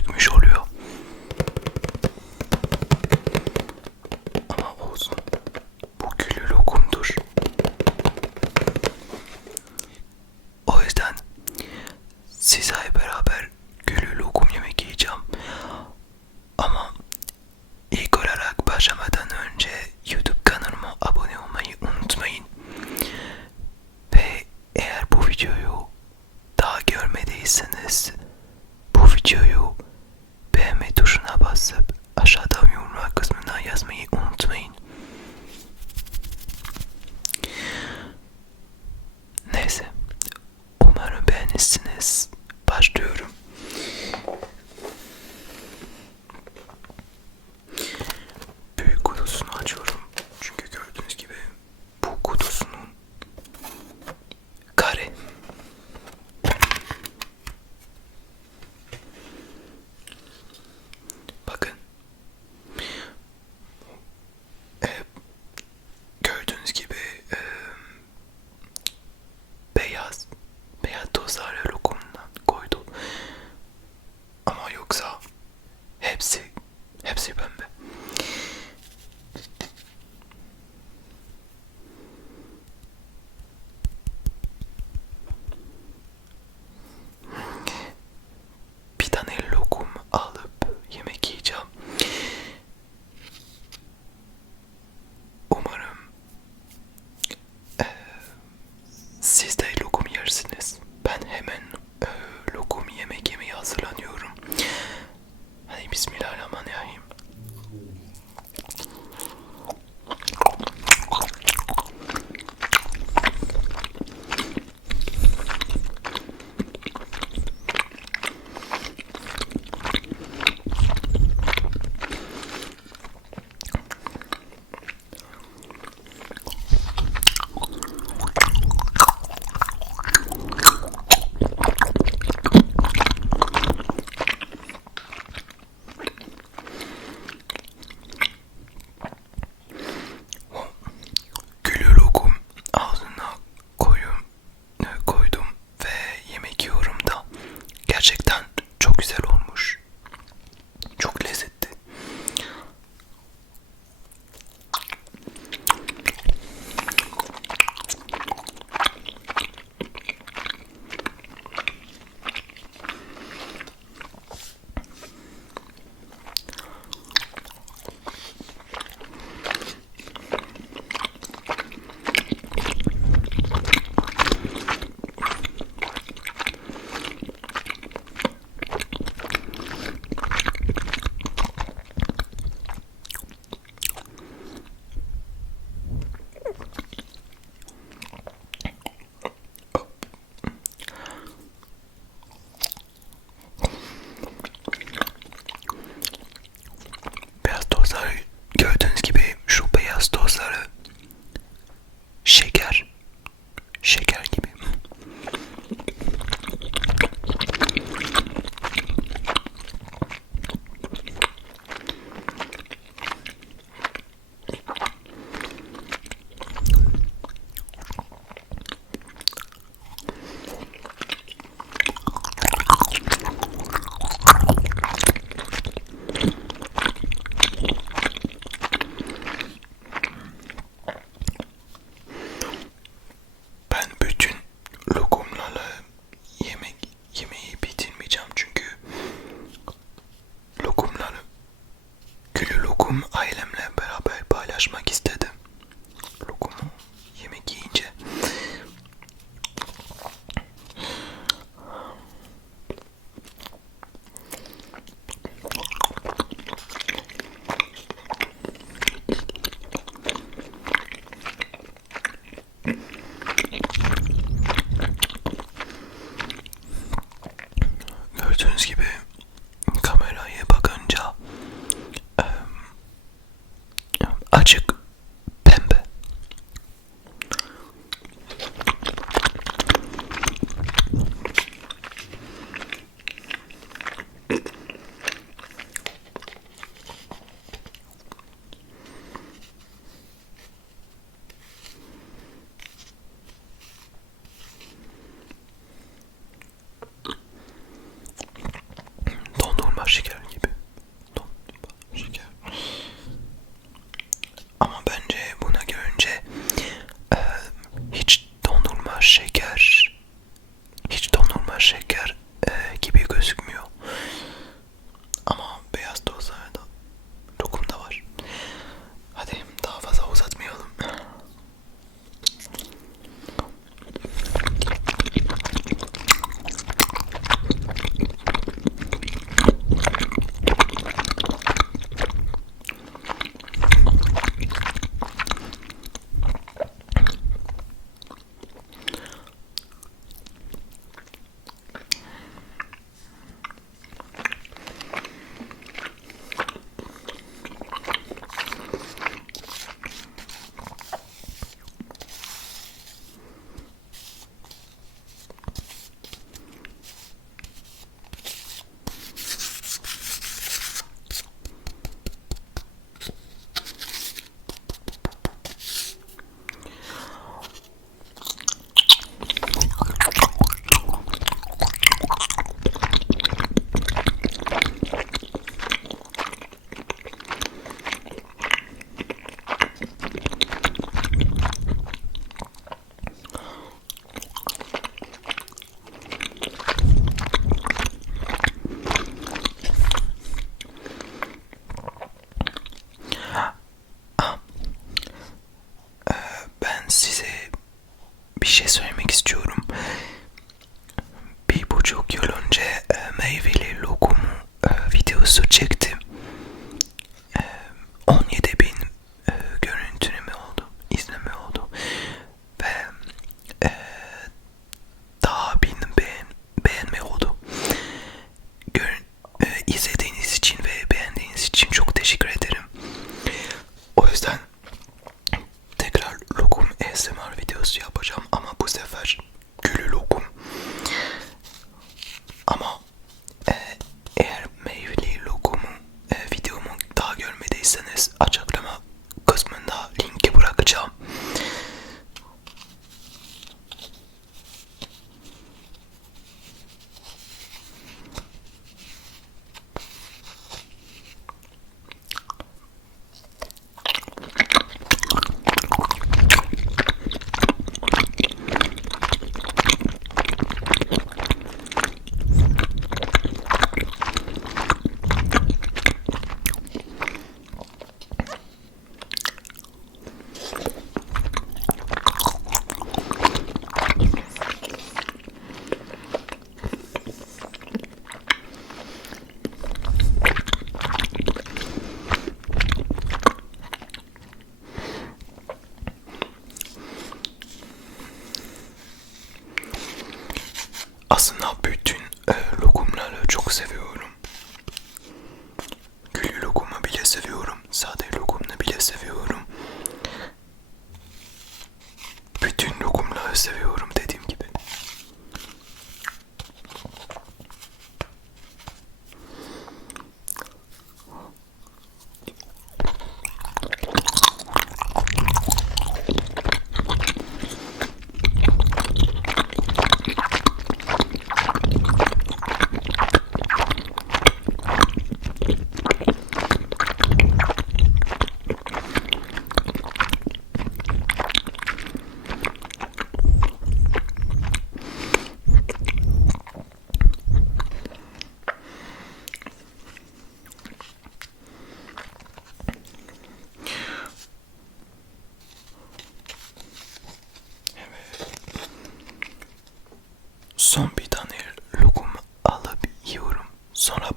gözükmüş oluyor. Hepsi hepsi pembe. önce e, meyveli lokumu e, videosu çektim. E, 17 bin e, mü oldu, izleme oldu ve e, daha bin beğen, beğenme oldu. Gör, izlediğiniz için ve beğendiğiniz için çok teşekkür ederim. O yüzden tekrar lokum ASMR videosu yapacağım ama bu sefer sans la